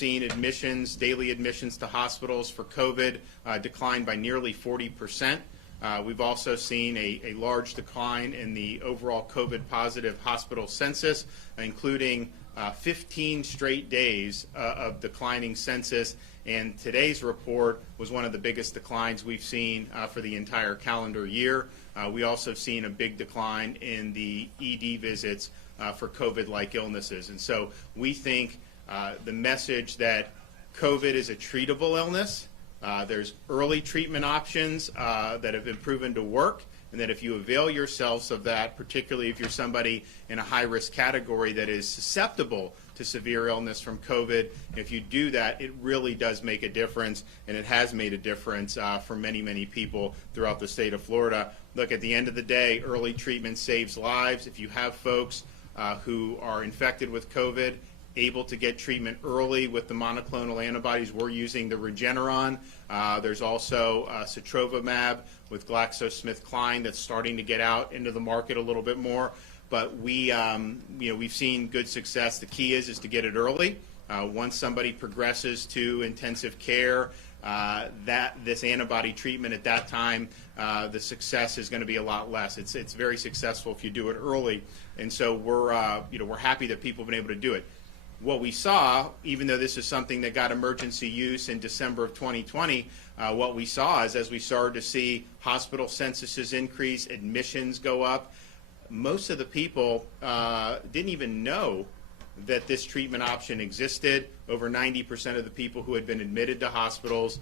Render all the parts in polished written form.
seen admissions, daily admissions to hospitals for COVID decline by nearly 40%. We've also seen a large decline in the overall COVID positive hospital census, including 15 straight days of declining census. And today's report was one of the biggest declines we've seen for the entire calendar year. We also have seen a big decline in the ED visits for COVID-like illnesses. And so we think the message that COVID is a treatable illness, there's early treatment options that have been proven to work, and that if you avail yourselves of that, particularly if you're somebody in a high-risk category that is susceptible to severe illness from COVID, if you do that, it really does make a difference, and it has made a difference for many, many people throughout the state of Florida. Look, at the end of the day, early treatment saves lives. If you have folks who are infected with COVID, able to get treatment early with the monoclonal antibodies, we're using the Regeneron. There's also sotrovimab with GlaxoSmithKline that's starting to get out into the market a little bit more. But we've seen good success. The key is to get it early. Once somebody progresses to intensive care, this antibody treatment at that time, the success is going to be a lot less. It's very successful if you do it early, and so we're happy that people have been able to do it. What we saw, even though this is something that got emergency use in December of 2020, what we saw is as we started to see hospital censuses increase, admissions go up, most of the people didn't even know that this treatment option existed. Over 90% of the people who had been admitted to hospitals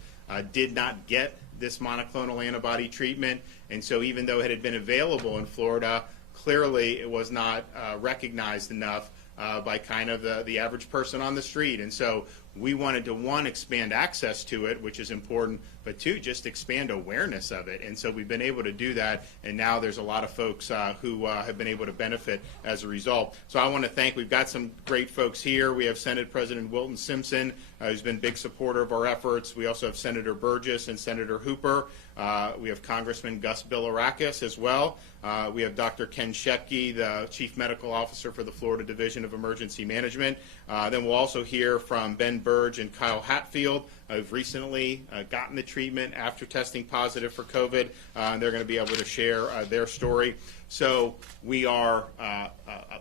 did not get this monoclonal antibody treatment. And so even though it had been available in Florida, clearly it was not recognized enough by kind of the average person on the street. And so we wanted to, one, expand access to it, which is important, but two, just expand awareness of it. And so we've been able to do that, and now there's a lot of folks who have been able to benefit as a result. So I want to thank, we've got some great folks here. We have Senate President Wilton Simpson, who's been a big supporter of our efforts. We also have Senator Burgess and Senator Hooper. We have Congressman Gus Bilirakis as well. We have Dr. Ken Shepke, the Chief Medical Officer for the Florida Division of Emergency Management. Then we'll also hear from Ben Burge and Kyle Hatfield, who've recently gotten the treatment after testing positive for COVID, and they're going to be able to share their story. So we are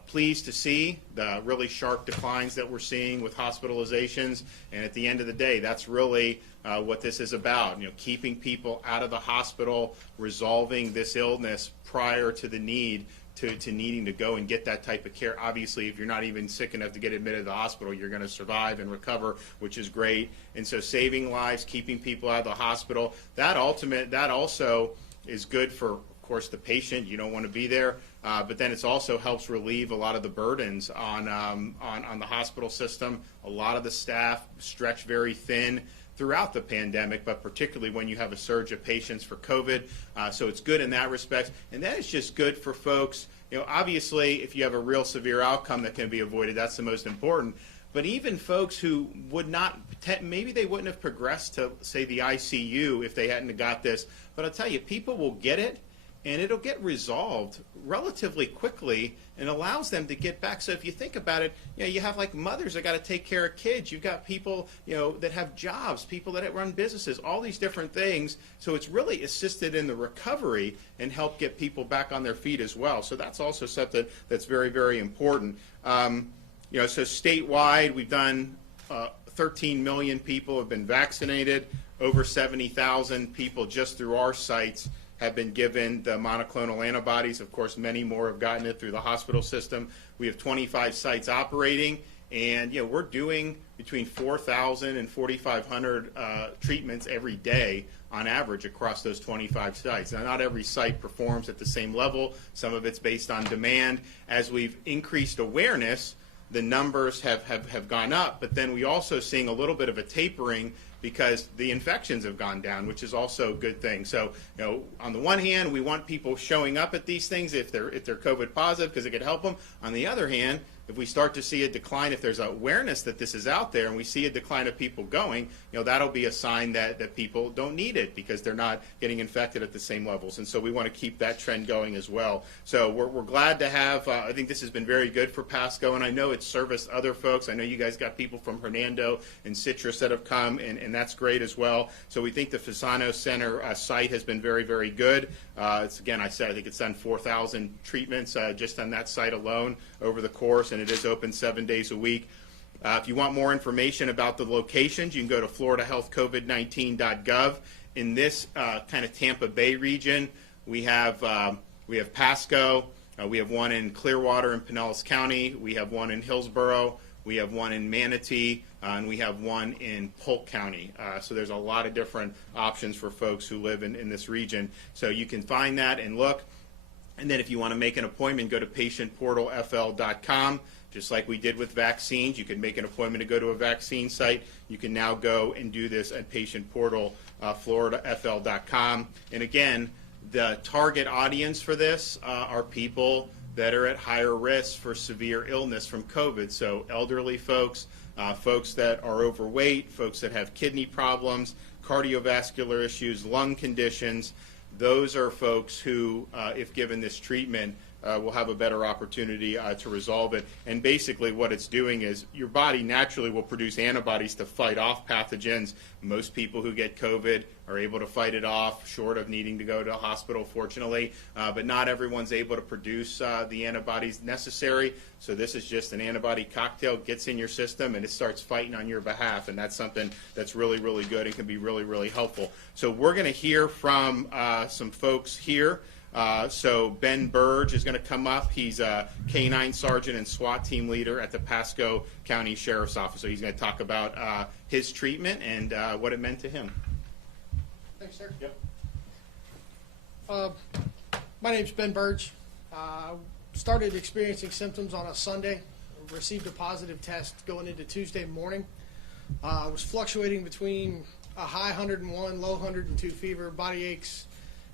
pleased to see the really sharp declines that we're seeing with hospitalizations, and at the end of the day, that's really what this is about, keeping people out of the hospital, resolving this illness prior to the need to needing to go and get that type of care. Obviously, if you're not even sick enough to get admitted to the hospital, you're going to survive and recover, which is great. And so saving lives, keeping people out of the hospital, that also is good for, of course, the patient. You don't want to be there. But then it also helps relieve a lot of the burdens on the hospital system. A lot of the staff stretch very thin throughout the pandemic, but particularly when you have a surge of patients for COVID. So it's good in that respect. And that is just good for folks. Obviously, if you have a real severe outcome that can be avoided, that's the most important. But even folks who would not, maybe they wouldn't have progressed to, say, the ICU if they hadn't got this. But I'll tell you, people will get it, and it'll get resolved relatively quickly and allows them to get back. So if you think about it, you have like mothers that got to take care of kids. You've got people, that have jobs, people that run businesses, all these different things. So it's really assisted in the recovery and helped get people back on their feet as well. So that's also something that's very, very important. So statewide, we've done 13 million people have been vaccinated. Over 70,000 people just through our sites have been given the monoclonal antibodies. Of course, many more have gotten it through the hospital system. We have 25 sites operating, and we're doing between 4,000 and 4,500 treatments every day on average across those 25 sites. Now, not every site performs at the same level. Some of it's based on demand. As we've increased awareness, the numbers have gone up, but then we also seeing a little bit of a tapering because the infections have gone down, which is also a good thing. So, on the one hand, we want people showing up at these things if they're COVID positive because it could help them. On the other hand, if we start to see a decline, if there's awareness that this is out there and we see a decline of people going, that'll be a sign that people don't need it because they're not getting infected at the same levels. And so we want to keep that trend going as well. So we're glad to have, I think this has been very good for Pasco, and I know it's serviced other folks. I know you guys got people from Hernando and Citrus that have come, and that's great as well. So we think the Fasano Center site has been very, very good. It's, again, I think it's done 4,000 treatments just on that site alone over the course, and it is open 7 days a week. If you want more information about the locations, you can go to floridahealthcovid19.gov. In this kind of Tampa Bay region, we have Pasco, we have one in Clearwater and Pinellas County, we have one in Hillsborough, we have one in Manatee, and we have one in Polk County. So there's a lot of different options for folks who live in this region. So you can find that and look. And then if you want to make an appointment, go to patientportalfl.com. Just like we did with vaccines, you can make an appointment to go to a vaccine site. You can now go and do this at patientportalflorida.fl.com. And again, the target audience for this are people that are at higher risk for severe illness from COVID. So elderly folks, folks that are overweight, folks that have kidney problems, cardiovascular issues, lung conditions. Those are folks who, if given this treatment, will have a better opportunity to resolve it. And basically what it's doing is your body naturally will produce antibodies to fight off pathogens. Most people who get COVID are able to fight it off, short of needing to go to a hospital, fortunately. But not everyone's able to produce the antibodies necessary. So this is just an antibody cocktail, gets in your system, and it starts fighting on your behalf. And that's something that's really, really good and can be really, really helpful. So we're going to hear from some folks here. So Ben Burge is going to come up. He's a K-9 sergeant and SWAT team leader at the Pasco County Sheriff's Office. So he's going to talk about his treatment and what it meant to him. Thanks, sir. Yep. My name's Ben Burge. Started experiencing symptoms on a Sunday. Received a positive test going into Tuesday morning. Was fluctuating between a high 101, low 102 fever, body aches.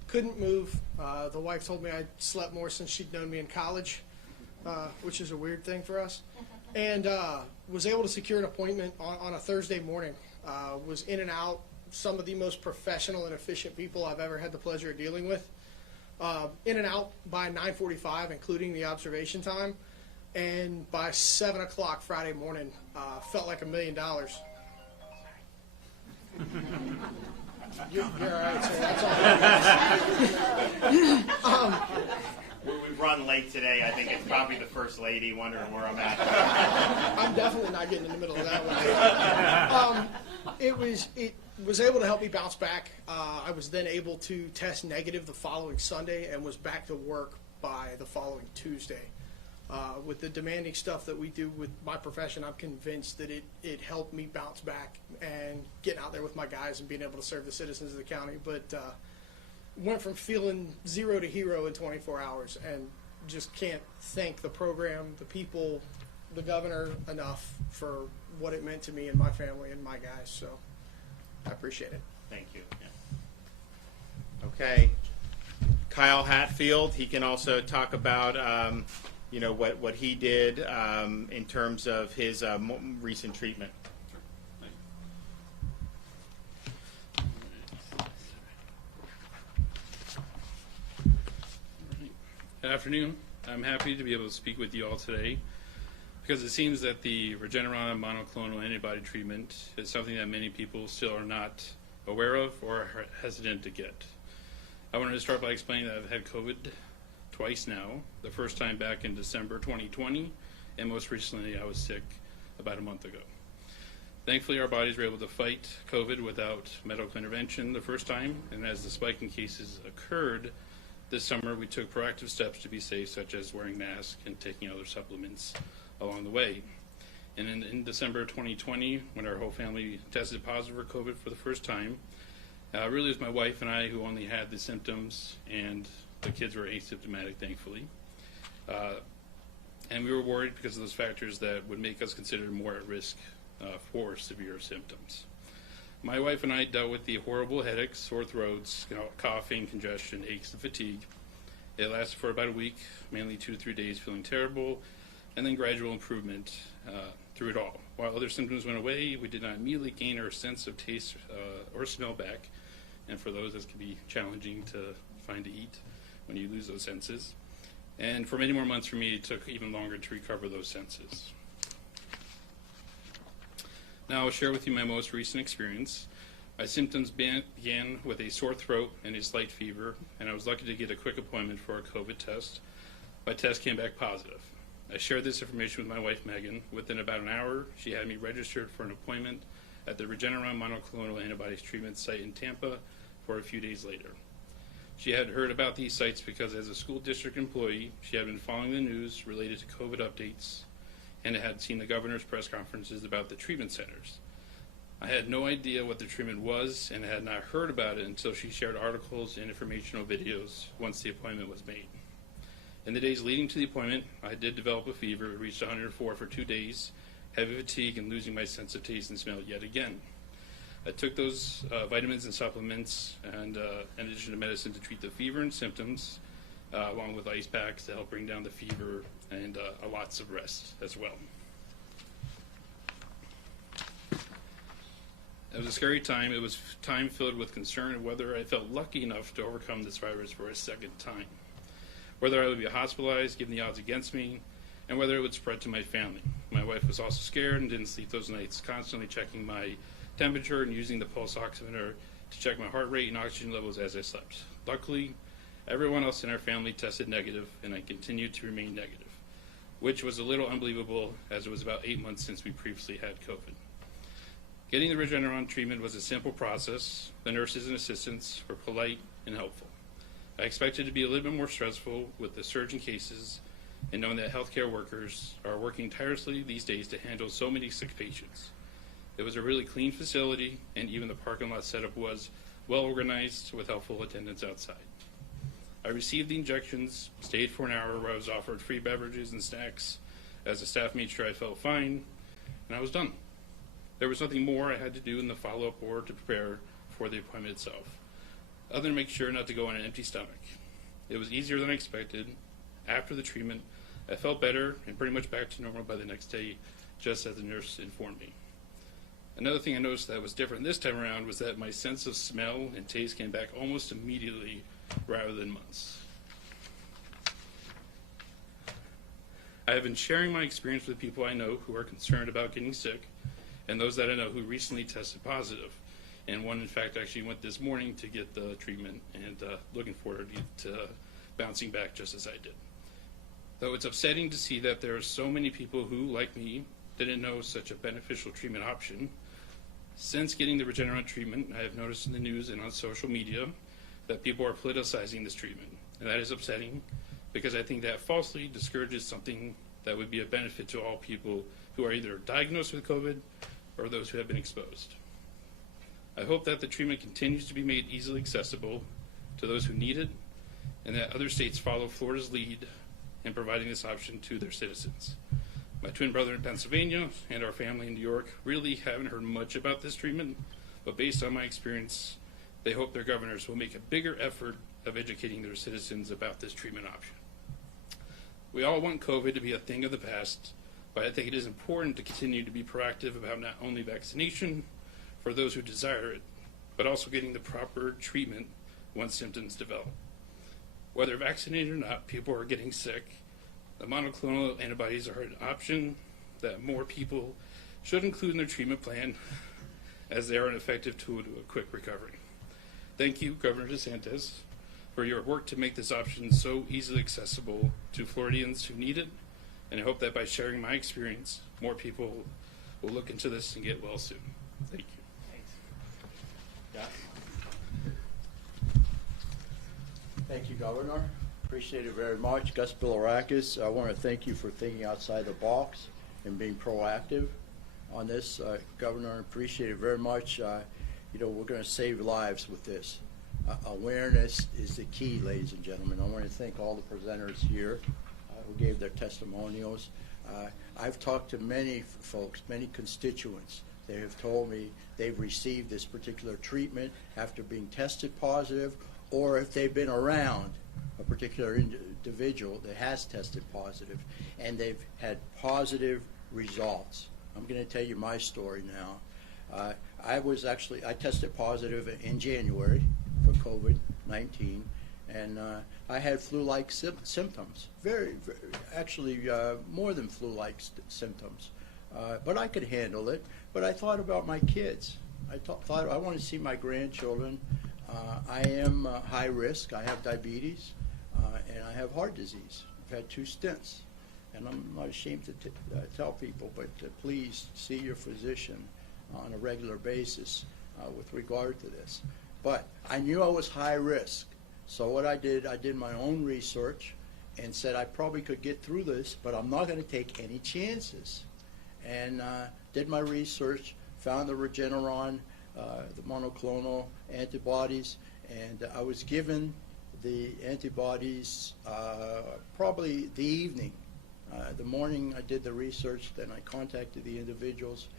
Couldn't move. The wife told me I slept more since she'd known me in college, which is a weird thing for us. And was able to secure an appointment on a Thursday morning. Was in and out, some of the most professional and efficient people I've ever had the pleasure of dealing with. In and out by 9:45, including the observation time. And by 7 o'clock Friday morning, felt like $1 million. You're all right, so that's all. We've run late today. I think it's probably the First Lady wondering where I'm at. I'm definitely not getting in the middle of that one. It was able to help me bounce back. I was then able to test negative the following Sunday and was back to work by the following Tuesday. With the demanding stuff that we do with my profession, I'm convinced that it helped me bounce back and getting out there with my guys and being able to serve the citizens of the county. But went from feeling zero to hero in 24 hours, and just can't thank the program, the people, the governor enough for what it meant to me and my family and my guys. So I appreciate it. Thank you. Yeah. Okay. Kyle Hatfield, he can also talk about what he did in terms of his recent treatment. Good afternoon. I'm happy to be able to speak with you all today because it seems that the Regeneron monoclonal antibody treatment is something that many people still are not aware of or are hesitant to get. I wanted to start by explaining that I've had COVID twice now, the first time back in December 2020, and most recently I was sick about a month ago. Thankfully, our bodies were able to fight COVID without medical intervention the first time, and as the spike in cases occurred this summer, we took proactive steps to be safe, such as wearing masks and taking other supplements along the way. And in December 2020, when our whole family tested positive for COVID for the first time, really it was my wife and I who only had the symptoms, and the kids were asymptomatic, thankfully. And we were worried because of those factors that would make us considered more at risk for severe symptoms. My wife and I dealt with the horrible headaches, sore throats, coughing, congestion, aches, and fatigue. It lasted for about a week, mainly 2 to 3 days, feeling terrible, and then gradual improvement through it all. While other symptoms went away, we did not immediately gain our sense of taste or smell back. And for those, this can be challenging to find to eat when you lose those senses. And for many more months for me, it took even longer to recover those senses. Now I'll share with you my most recent experience. My symptoms began with a sore throat and a slight fever, and I was lucky to get a quick appointment for a COVID test. My test came back positive. I shared this information with my wife, Megan. Within about an hour, she had me registered for an appointment at the Regeneron monoclonal antibodies treatment site in Tampa for a few days later. She had heard about these sites because as a school district employee, she had been following the news related to COVID updates and had seen the governor's press conferences about the treatment centers. I had no idea what the treatment was and had not heard about it until she shared articles and informational videos once the appointment was made. In the days leading to the appointment, I did develop a fever. It reached 104 for 2 days, heavy fatigue, and losing my sense of taste and smell yet again. I took those vitamins and supplements and in addition to medicine to treat the fever and symptoms, along with ice packs to help bring down the fever and lots of rest as well. It was a scary time. It was time filled with concern of whether I felt lucky enough to overcome this virus for a second time, whether I would be hospitalized given the odds against me, and whether it would spread to my family. My wife was also scared and didn't sleep those nights, constantly checking my temperature and using the pulse oximeter to check my heart rate and oxygen levels as I slept. Luckily, everyone else in our family tested negative, and I continued to remain negative, which was a little unbelievable as it was about 8 months since we previously had COVID. Getting the Regeneron treatment was a simple process. The nurses and assistants were polite and helpful. I expected it to be a little bit more stressful with the surge in cases and knowing that healthcare workers are working tirelessly these days to handle so many sick patients. It was a really clean facility, and even the parking lot setup was well organized with helpful attendants outside. I received the injections, stayed for an hour where I was offered free beverages and snacks as the staff made sure I felt fine, and I was done. There was nothing more I had to do in the follow-up or to prepare for the appointment itself, other than make sure not to go on an empty stomach. It was easier than I expected. After the treatment, I felt better and pretty much back to normal by the next day, just as the nurse informed me. Another thing I noticed that was different this time around was that my sense of smell and taste came back almost immediately rather than months. I have been sharing my experience with people I know who are concerned about getting sick and those that I know who recently tested positive. And one, in fact, actually went this morning to get the treatment and looking forward to bouncing back just as I did. Though it's upsetting to see that there are so many people who, like me, didn't know such a beneficial treatment option. Since getting the Regeneron treatment, I have noticed in the news and on social media that people are politicizing this treatment. And that is upsetting because I think that falsely discourages something that would be a benefit to all people who are either diagnosed with COVID or those who have been exposed. I hope that the treatment continues to be made easily accessible to those who need it and that other states follow Florida's lead in providing this option to their citizens. My twin brother in Pennsylvania and our family in New York really haven't heard much about this treatment, but based on my experience, they hope their governors will make a bigger effort of educating their citizens about this treatment option. We all want COVID to be a thing of the past, but I think it is important to continue to be proactive about not only vaccination for those who desire it, but also getting the proper treatment once symptoms develop. Whether vaccinated or not, people are getting sick. The monoclonal antibodies are an option that more people should include in their treatment plan as they are an effective tool to a quick recovery. Thank you, Governor DeSantis, for your work to make this option so easily accessible to Floridians who need it, and I hope that by sharing my experience, more people will look into this and get well soon. Thank you. Yeah. Thank you, Governor. Appreciate it very much. Gus Bilirakis, I want to thank you for thinking outside the box and being proactive on this. Governor, appreciate it very much. You know, we're going to save lives with this. Awareness is the key, ladies and gentlemen. I want to thank all the presenters here who gave their testimonials. I've talked to many folks, many constituents They have told me they've received this particular treatment after being tested positive, or if they've been around a particular individual that has tested positive, and they've had positive results. I'm going to tell you my story now. I tested positive in January for COVID-19, and I had flu-like symptoms, actually more than flu-like symptoms. But I could handle it. But I thought about my kids. I thought I want to see my grandchildren. I am high risk. I have diabetes, and I have heart disease. I've had 2 stents, and I'm not ashamed to tell people, but please see your physician on a regular basis with regard to this. But I knew I was high risk, so what I did my own research and said I probably could get through this, but I'm not going to take any chances. And did my research, found the Regeneron, the monoclonal antibodies, and I was given the antibodies probably the evening. The morning I did the research, then I contacted the individuals,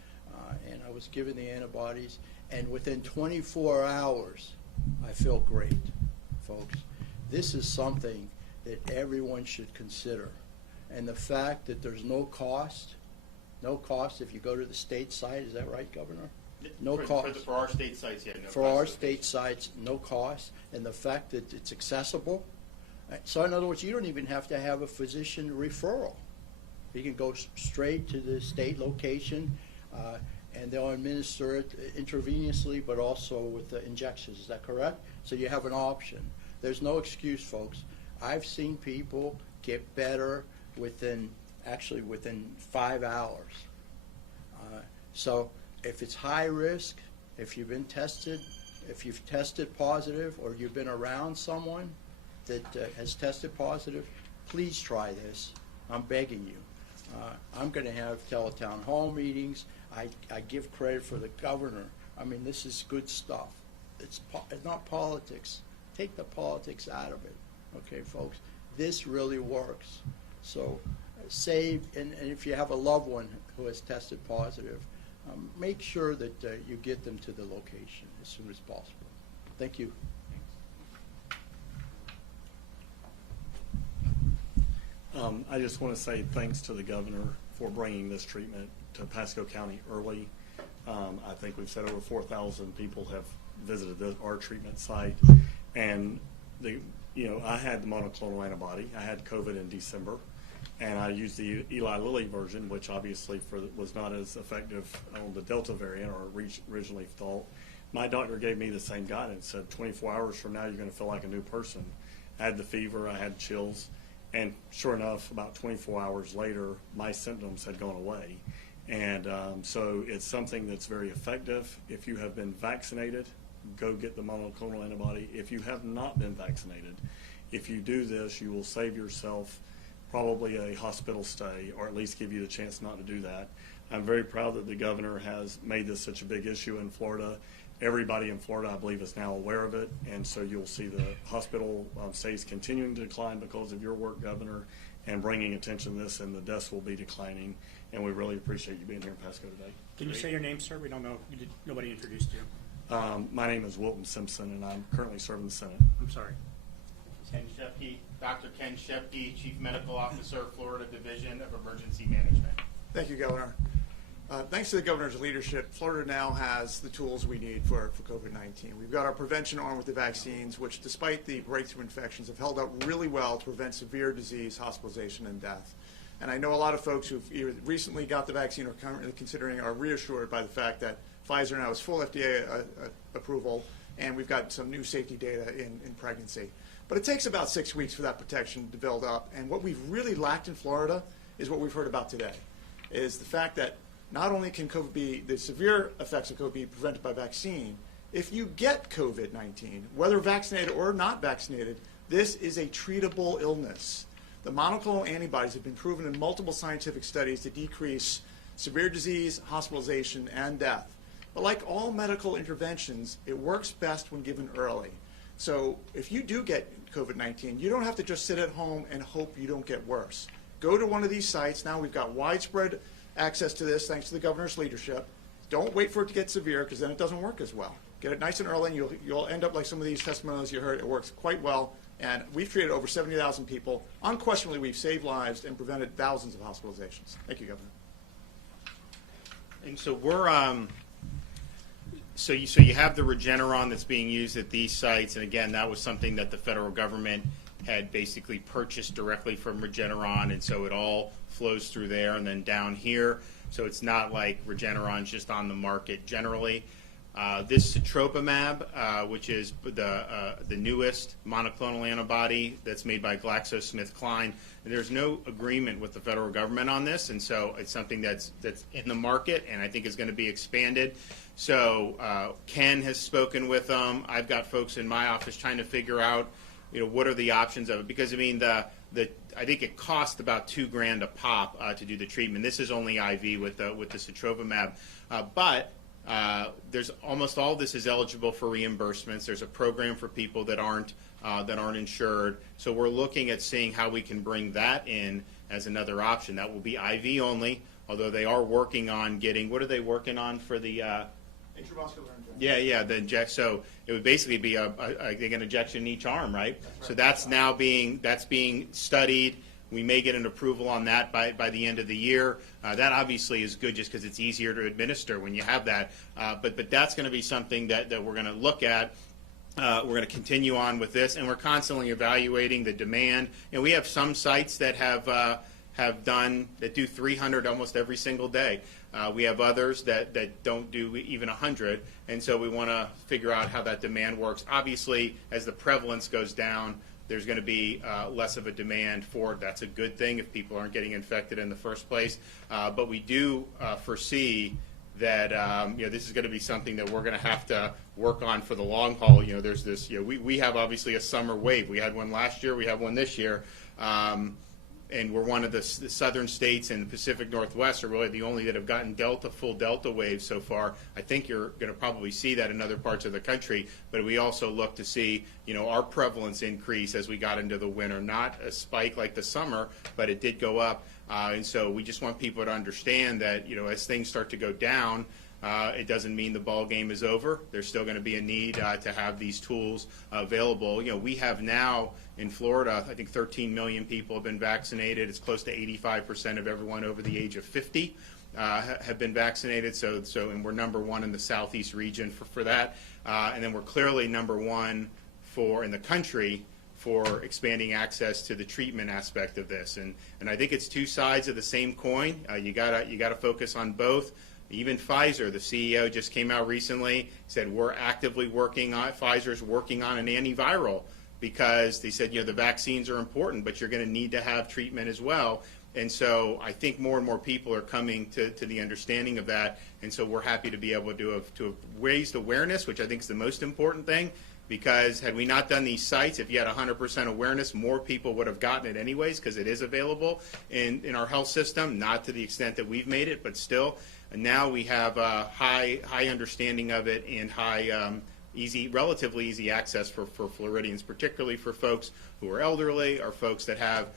and I was given the antibodies, and within 24 hours, I feel great, folks. This is something that everyone should consider. And the fact that there's no cost if you go to the state site, is that right, Governor? No cost. For our state sites, yeah, no cost. For our state sites, no cost, and the fact that it's accessible. So in other words, you don't even have to have a physician referral. You can go straight to the state location, and they'll administer it intravenously, but also with the injections. Is that correct? So you have an option. There's no excuse, folks. I've seen people get better within 5 hours. So if it's high risk, if you've been tested, if you've tested positive, or you've been around someone that has tested positive, please try this. I'm begging you. I'm going to have teletown hall meetings. I give credit for the governor. I mean, this is good stuff. It's not politics. Take the politics out of it. Okay, folks? This really works. So save, and if you have a loved one who has tested positive, make sure that you get them to the location as soon as possible. Thank you. I just want to say thanks to the governor for bringing this treatment to Pasco County early. I think we've said over 4,000 people have visited our treatment site, and I had the monoclonal antibody. I had COVID in December, and I used the Eli Lilly version, which obviously was not as effective on the Delta variant, or originally thought. My doctor gave me the same guidance, said 24 hours from now you're going to feel like a new person. I had the fever, I had chills, and sure enough, about 24 hours later, my symptoms had gone away. And so it's something that's very effective. If you have been vaccinated, go get the monoclonal antibody. If you have not been vaccinated, if you do this, you will save yourself probably a hospital stay, or at least give you the chance not to do that. I'm very proud that the governor has made this such a big issue in Florida. Everybody in Florida, I believe, is now aware of it, and so you'll see the hospital stays continuing to decline because of your work, Governor, and bringing attention to this, and the deaths will be declining, and we really appreciate you being here in Pasco today. Can you say your name, sir? We don't know. Nobody introduced you. My name is Wilton Simpson, and I'm currently serving the Senate. I'm sorry. Ken Shepke, Dr. Ken Shepke, Chief Medical Officer, Florida Division of Emergency Management. Thank you, Governor. Thanks to the governor's leadership, Florida now has the tools we need for COVID-19. We've got our prevention arm with the vaccines, which despite the breakthrough infections have held up really well to prevent severe disease, hospitalization, and death. And I know a lot of folks who've either recently got the vaccine or currently considering are reassured by the fact that Pfizer now has full FDA approval, and we've got some new safety data in pregnancy. But it takes about 6 weeks for that protection to build up. And what we've really lacked in Florida is what we've heard about today, is the fact that not only can COVID the severe effects of COVID be prevented by vaccine, if you get COVID-19, whether vaccinated or not vaccinated, this is a treatable illness. The monoclonal antibodies have been proven in multiple scientific studies to decrease severe disease, hospitalization, and death. But like all medical interventions, it works best when given early. So if you do get COVID-19, you don't have to just sit at home and hope you don't get worse. Go to one of these sites. Now we've got widespread access to this thanks to the governor's leadership. Don't wait for it to get severe, because then it doesn't work as well. Get it nice and early, and you'll end up like some of these testimonials you heard. It works quite well, and we've treated over 70,000 people. Unquestionably, we've saved lives and prevented thousands of hospitalizations. Thank you, Governor. And so we're so you have the Regeneron that's being used at these sites, and again, that was something that the federal government had basically purchased directly from Regeneron, and so it all flows through there and then down here. So it's not like Regeneron's just on the market generally. This sotrovimab, which is the newest monoclonal antibody that's made by GlaxoSmithKline, there's no agreement with the federal government on this, and so it's something that's in the market, and I think is going to be expanded. So Ken has spoken with them. I've got folks in my office trying to figure out, what are the options of it, because I mean I think it cost about $2,000 a pop to do the treatment. This is only IV with the sotrovimab, but there's almost all this is eligible for reimbursements. There's a program for people that aren't insured. So we're looking at seeing how we can bring that in as another option. That will be IV only, although they are working on getting. What are they working on for the? Intravascular injection. Yeah, the inject. So it would basically be an injection in each arm, right? So that's now being studied. We may get an approval on that by the end of the year. That obviously is good just because it's easier to administer when you have that. But that's going to be something that we're going to look at. We're going to continue on with this, and we're constantly evaluating the demand. And we have some sites that do 300 almost every single day. We have others that don't do even 100, and so we want to figure out how that demand works. Obviously, as the prevalence goes down, there's going to be less of a demand for it. That's a good thing if people aren't getting infected in the first place. But we do foresee that this is going to be something that we're going to have to work on for the long haul. There's this. We have obviously a summer wave. We had one last year. We have one this year. And we're one of the southern states in the Pacific Northwest are really the only that have gotten full Delta waves so far. I think you're going to probably see that in other parts of the country, but we also look to see, our prevalence increase as we got into the winter. Not a spike like the summer, but it did go up. And so we just want people to understand that, as things start to go down, it doesn't mean the ball game is over. There's still going to be a need to have these tools available. We have now in Florida, I think 13 million people have been vaccinated. It's close to 85% of everyone over the age of 50 have been vaccinated. So and we're number one in the southeast region for that. And then we're clearly number one in the country for expanding access to the treatment aspect of this. And I think it's two sides of the same coin. You gotta focus on both. Even Pfizer, the CEO just came out recently, said we're actively Pfizer's working on an antiviral because they said, the vaccines are important, but you're going to need to have treatment as well. And so I think more and more people are coming to the understanding of that. And so we're happy to be able to have raised awareness, which I think is the most important thing, because had we not done these sites, if you had 100% awareness, more people would have gotten it anyways because it is available in our health system, not to the extent that we've made it, but still. And now we have a high understanding of it and relatively easy access for Floridians, particularly for folks who are elderly or folks that have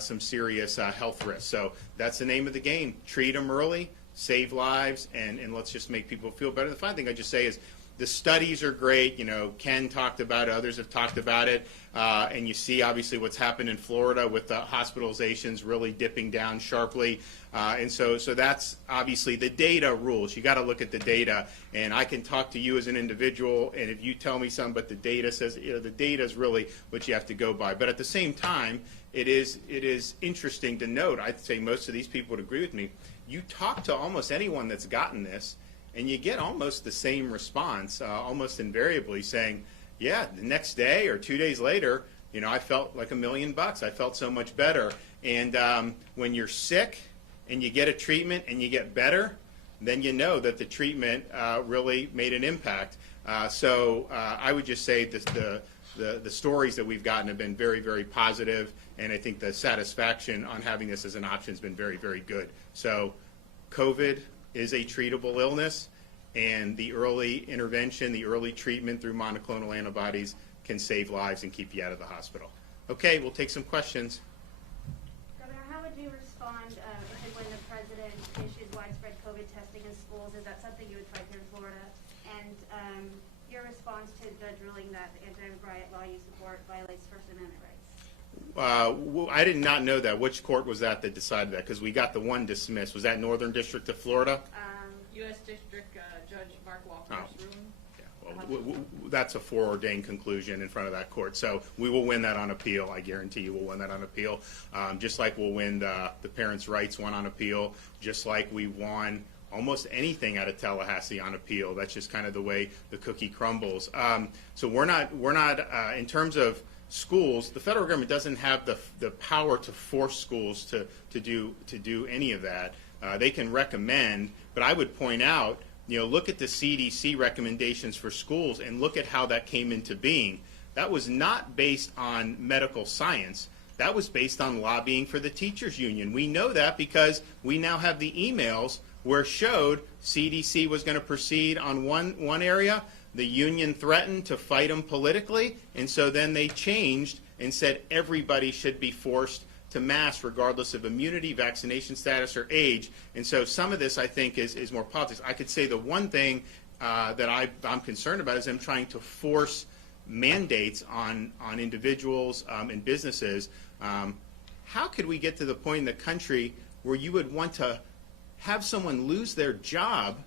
some serious health risks. So that's the name of the game. Treat them early, save lives, and let's just make people feel better. The final thing I just say is the studies are great. Ken talked about it, others have talked about it, and you see obviously what's happened in Florida with the hospitalizations really dipping down sharply. And so that's obviously the data rules. You got to look at the data, and I can talk to you as an individual, and if you tell me something, but the data says, the data is really what you have to go by. But at the same time, it is interesting to note, I'd say most of these people would agree with me, you talk to almost anyone that's gotten this, and you get almost the same response, almost invariably saying, yeah, the next day or 2 days later, I felt like $1 million. I felt so much better. And when you're sick and you get a treatment and you get better, then you know that the treatment really made an impact. So I would just say that the stories that we've gotten have been very, very positive, and I think the satisfaction on having this as an option has been very, very good. So COVID is a treatable illness, and the early intervention, the early treatment through monoclonal antibodies can save lives and keep you out of the hospital. Okay, we'll take some questions. Governor, how would you respond if and when the president issues widespread COVID testing in schools? Is that something you judge ruling that the anti-riot law you support violates First Amendment rights? I did not know that. Which court was that decided that? Because we got the one dismissed. Was that Northern District of Florida? U.S. District Judge Mark Walker's ruling. Well, that's a foreordained conclusion in front of that court. So we will win that on appeal. I guarantee you we'll win that on appeal. Just like we'll win the parents' rights one on appeal, just like we won almost anything out of Tallahassee on appeal. That's just kind of the way the cookie crumbles. So we're not in terms of schools, the federal government doesn't have the power to force schools to do any of that. They can recommend, but I would point out, look at the CDC recommendations for schools and look at how that came into being. That was not based on medical science. That was based on lobbying for the teachers union. We know that because we now have the emails where it showed CDC was going to proceed on one area. The union threatened to fight them politically, and so then they changed and said everybody should be forced to mask regardless of immunity, vaccination status, or age. And so some of this, I think, is more politics. I could say the one thing that I'm concerned about is them trying to force mandates on individuals and businesses. How could we get to the point in the country where you would want to have someone lose their job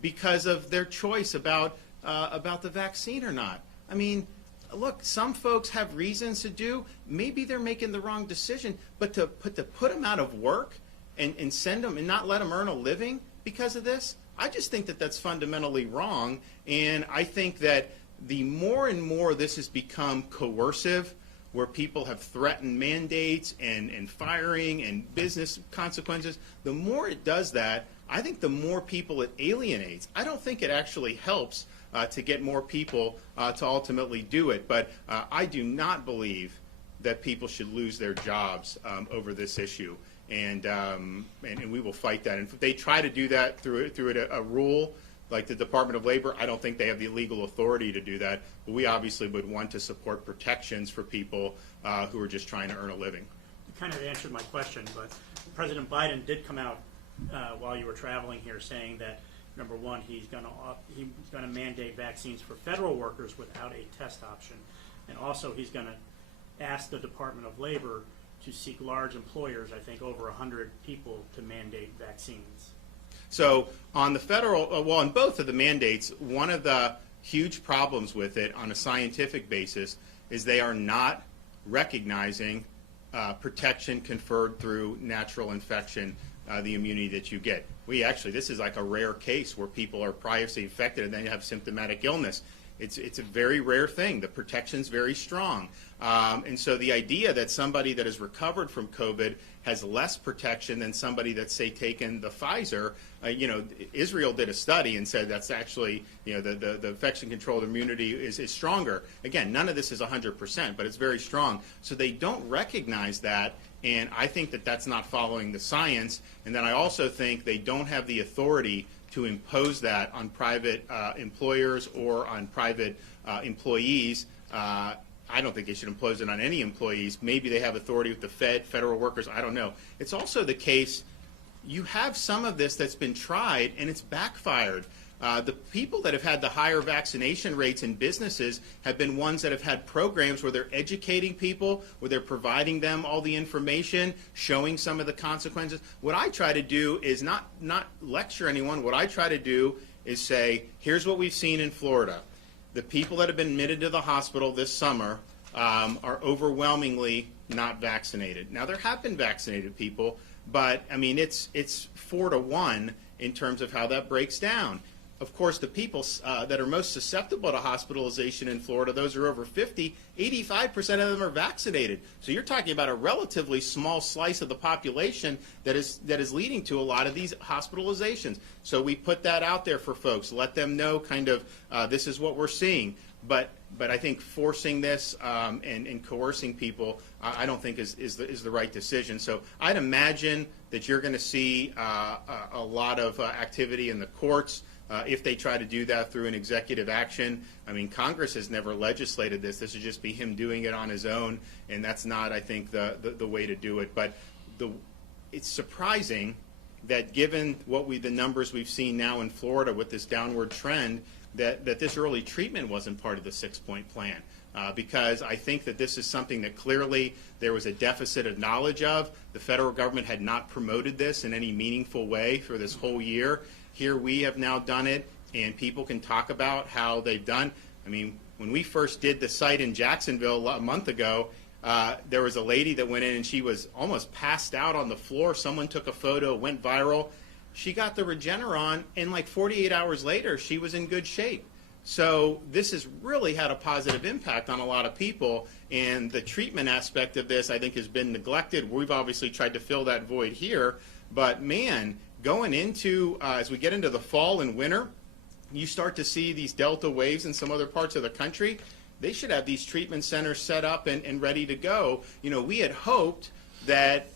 because of their choice about the vaccine or not? I mean, look, some folks have reasons to do. Maybe they're making the wrong decision, but to put them out of work and send them and not let them earn a living because of this, I just think that that's fundamentally wrong. And I think that the more and more this has become coercive, where people have threatened mandates and firing and business consequences, the more it does that, I think the more people it alienates. I don't think it actually helps to get more people to ultimately do it. But I do not believe that people should lose their jobs over this issue. And we will fight that. And if they try to do that through a rule like the Department of Labor, I don't think they have the legal authority to do that. But we obviously would want to support protections for people who are just trying to earn a living. You kind of answered my question, but President Biden did come out while you were traveling here saying that, number one, he's going to mandate vaccines for federal workers without a test option, and also he's going to ask the Department of Labor to seek large employers, I think over 100 people, to mandate vaccines. So on the federal, on both of the mandates, one of the huge problems with it on a scientific basis is they are not recognizing protection conferred through natural infection, the immunity that you get. This is like a rare case where people are previously infected and then you have symptomatic illness. It's a very rare thing. The protection's very strong. And so the idea that somebody that has recovered from COVID has less protection than somebody that's, say, taken the Pfizer, Israel did a study and said that's actually, the infection controlled immunity is stronger. Again, none of this is 100%, but it's very strong. So they don't recognize that, and I think that that's not following the science. And then I also think they don't have the authority to impose that on private employers or on private employees. I don't think they should impose it on any employees. Maybe they have authority with the federal workers. I don't know. It's also the case, you have some of this that's been tried and it's backfired. The people that have had the higher vaccination rates in businesses have been ones that have had programs where they're educating people, where they're providing them all the information, showing some of the consequences. What I try to do is not lecture anyone. What I try to do is say, here's what we've seen in Florida. The people that have been admitted to the hospital this summer are overwhelmingly not vaccinated. Now, there have been vaccinated people, but, I mean, it's 4-to-1 in terms of how that breaks down. Of course, the people that are most susceptible to hospitalization in Florida, those who are over 50, 85% of them are vaccinated. So you're talking about a relatively small slice of the population that is leading to a lot of these hospitalizations. So we put that out there for folks, let them know kind of this is what we're seeing. But I think forcing this and coercing people, I don't think is the right decision. So I'd imagine that you're going to see a lot of activity in the courts. If they try to do that through an executive action. I mean, Congress has never legislated this. This would just be him doing it on his own, and that's not, I think, the way to do it. But it's surprising that given the numbers we've seen now in Florida with this downward trend, that this early treatment wasn't part of the 6-point plan. Because I think that this is something that clearly there was a deficit of knowledge of. The federal government had not promoted this in any meaningful way for this whole year. Here we have now done it, and people can talk about how they've done. I mean, when we first did the site in Jacksonville a month ago, there was a lady that went in and she was almost passed out on the floor. Someone took a photo, went viral. She got the Regeneron, and like 48 hours later, she was in good shape. So this has really had a positive impact on a lot of people, and the treatment aspect of this, I think, has been neglected. We've obviously tried to fill that void here, but man, going into, as we get into the fall and winter, you start to see these Delta waves in some other parts of the country. They should have these treatment centers set up and ready to go. You know, we had hoped that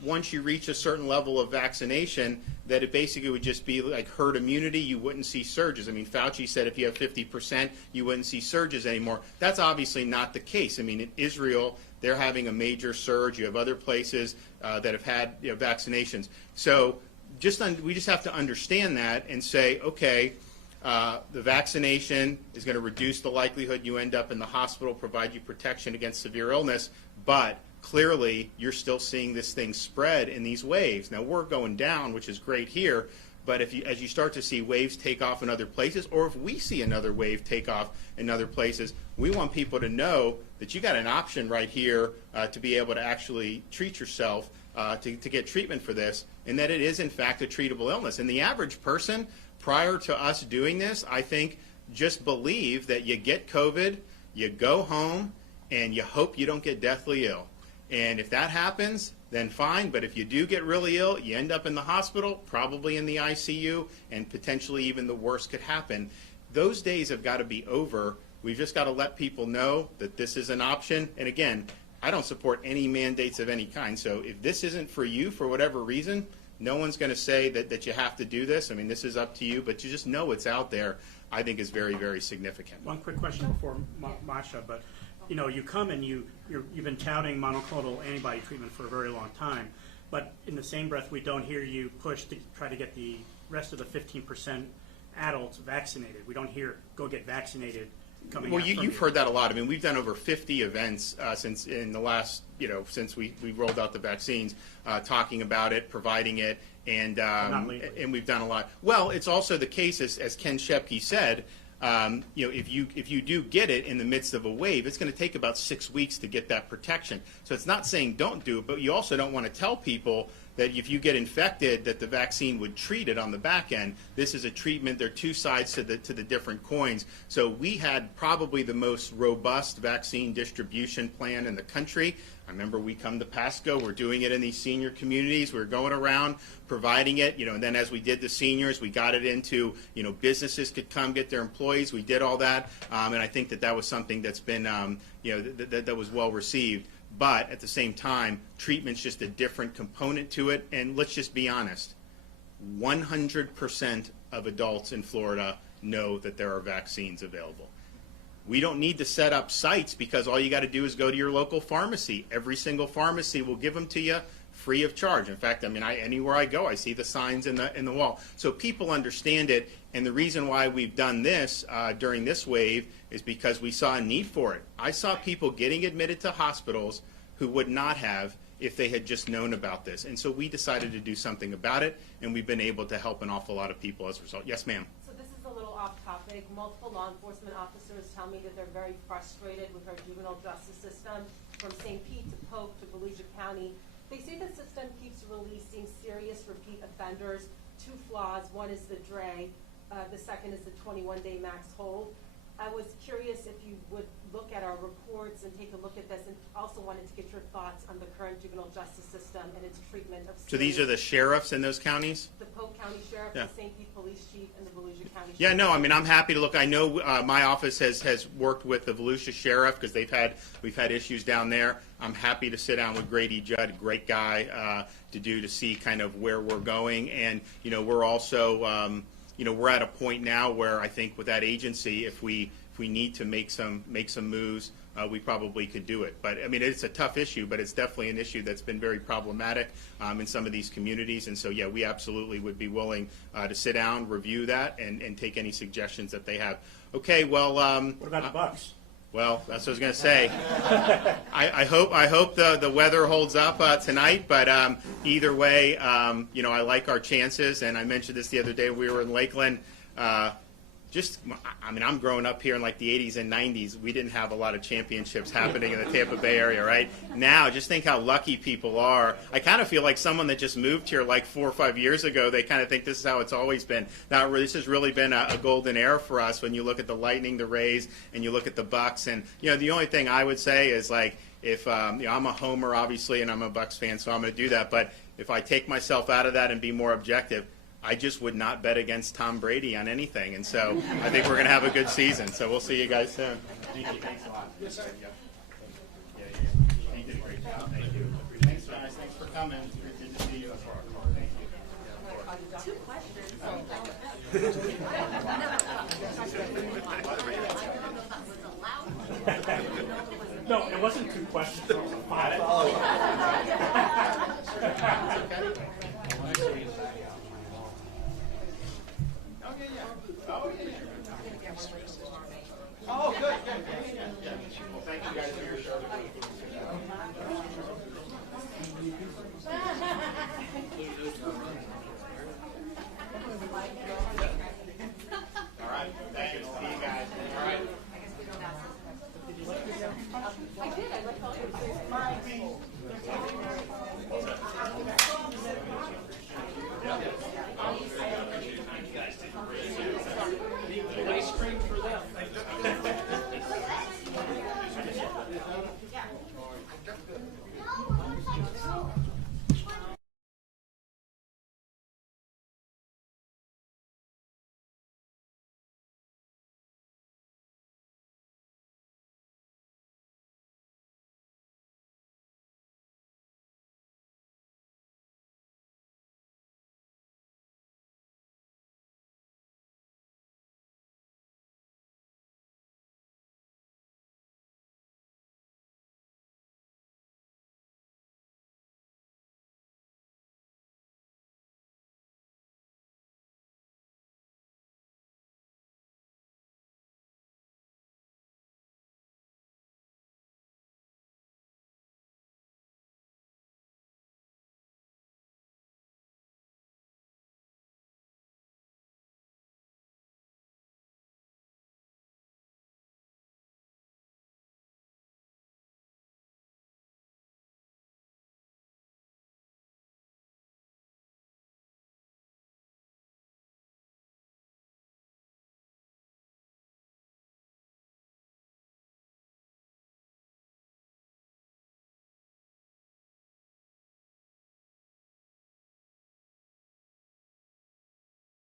once you reach a certain level of vaccination, that it basically would just be like herd immunity. You wouldn't see surges. I mean, Fauci said if you have 50%, you wouldn't see surges anymore. That's obviously not the case. I mean, in Israel, they're having a major surge. You have other places that have had vaccinations. So we just have to understand that and say, okay, the vaccination is going to reduce the likelihood you end up in the hospital, provide you protection against severe illness, but clearly you're still seeing this thing spread in these waves. Now we're going down, which is great here, but as you start to see waves take off in other places, or if we see another wave take off in other places, we want people to know that you got an option right here to be able to actually treat yourself, to get treatment for this, and that it is in fact a treatable illness. And the average person, prior to us doing this, I think just believe that you get COVID, you go home, and you hope you don't get deathly ill. And if that happens, then fine. But if you do get really ill, you end up in the hospital, probably in the ICU, and potentially even the worst could happen. Those days have got to be over. We've just got to let people know that this is an option. And again, I don't support any mandates of any kind. So if this isn't for you for whatever reason, no one's going to say that you have to do this. I mean, this is up to you, but you just know it's out there, I think is very, very significant. One quick question before Masha, but you know, you come and you've been touting monoclonal antibody treatment for a very long time, but in the same breath, we don't hear you push to try to get the rest of the 15% adults vaccinated. We don't hear go get vaccinated coming well, out you've heard that a lot. I mean, we've done over 50 events since in the last, since we rolled out the vaccines, talking about it, providing it, and we've done a lot. Well, it's also the case, as Ken Shepke said, if you do get it in the midst of a wave, it's going to take about 6 weeks to get that protection. So it's not saying don't do it, but you also don't want to tell people that if you get infected, that the vaccine would treat it on the back end. This is a treatment. There are two sides to the different coins. So we had probably the most robust vaccine distribution plan in the country. I remember we come to Pasco. We're doing it in these senior communities. We're going around providing it, and then as we did the seniors, we got it into, businesses could come get their employees. We did all that, and I think that was something that's been, that was well received. But at the same time, treatment's just a different component to it. And let's just be honest, 100% of adults in Florida know that there are vaccines available. We don't need to set up sites because all you got to do is go to your local pharmacy. Every single pharmacy will give them to you free of charge. In fact, anywhere I go, I see the signs in the wall. So people understand it. And the reason why we've done this during this wave is because we saw a need for it. I saw people getting admitted to hospitals who would not have if they had just known about this. And so we decided to do something about it, and we've been able to help an awful lot of people as a result. Yes, ma'am. So this is a little off topic. Multiple law enforcement officers tell me that they're very frustrated with our juvenile justice system, from St. Pete to Polk to Volusia County. They say the system keeps releasing serious repeat offenders. Two flaws. One is the DRE. The second is the 21-day max hold. I was curious if you would look at our reports and take a look at this, and also wanted to get your thoughts on the current juvenile justice system and its treatment of. So these are the sheriffs in those counties? The Polk County Sheriff, Yeah. the St. Pete Police Chief, and the Volusia County Yeah, Sheriff. no, I'm happy to look. I know my office has worked with the Volusia Sheriff because we've had issues down there. I'm happy to sit down with Grady Judd, great guy, to see kind of where we're going. And, we're also, we're at a point now where I think with that agency, if we need to make some moves, we probably could do it. But I mean, it's a tough issue, but it's definitely an issue that's been very problematic in some of these communities. And so, yeah, we absolutely would be willing to sit down, review that, and take any suggestions that they have. Okay, well, What about the Bucks? well, that's what I was going to say. I hope the weather holds up tonight, but either way, I like our chances. And I mentioned this the other day. We were in Lakeland. I'm growing up here in like the 80s and 90s. We didn't have a lot of championships happening in the Tampa Bay area, right? Now, just think how lucky people are. I kind of feel like someone that just moved here like 4 or 5 years ago, they kind of think this is how it's always been. Now, this has really been a golden era for us when you look at the Lightning, the Rays, and you look at the Bucks. And, the only thing I would say is like, if I'm a homer, obviously, and I'm a Bucks fan, so I'm going to do that. But if I take myself out of that and be more objective, I just would not bet against Tom Brady on anything. And so I think we're going to have a good season. So we'll see you guys soon. Thank you. Thanks a lot. Yes, sir. Yeah. You did a great job. Thank you. Thanks, guys. Thanks for coming. Good to see you. Thank you. 2 questions. No, it wasn't 2 questions. It was 5. Oh, good. Well, thank you guys for your show.